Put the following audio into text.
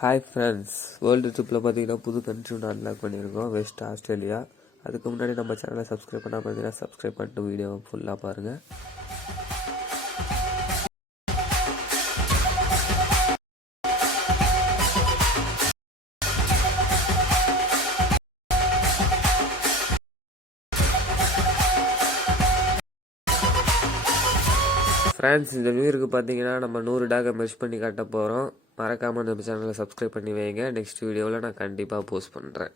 Hi friends, world ட்ரிப்பில் பார்த்தீங்கன்னா புது கண்ட்ரி ஒன்று அன்லாக் பண்ணியிருக்கோம், வெஸ்ட் ஆஸ்திரேலியா. அதுக்கு முன்னாடி நம்ம சேனலை சப்ஸ்கிரைப் பண்ணால் பார்த்தீங்கன்னா சப்ஸ்கிரைப் பண்ணிட்டு வீடியோவை ஃபுல்லாக பாருங்கள். ஃப்ரெண்ட்ஸ், இந்த வியூருக்கு பார்த்தீங்கன்னா நம்ம 100 டாகை மெஷ் பண்ணி காட்ட போகிறோம். மறக்காமல் நம்ம சேனலை சப்ஸ்கிரைப் பண்ணி வைங்க. நெக்ஸ்ட் வீடியோவில் நான் கண்டிப்பாக போஸ்ட் பண்ணுறேன்.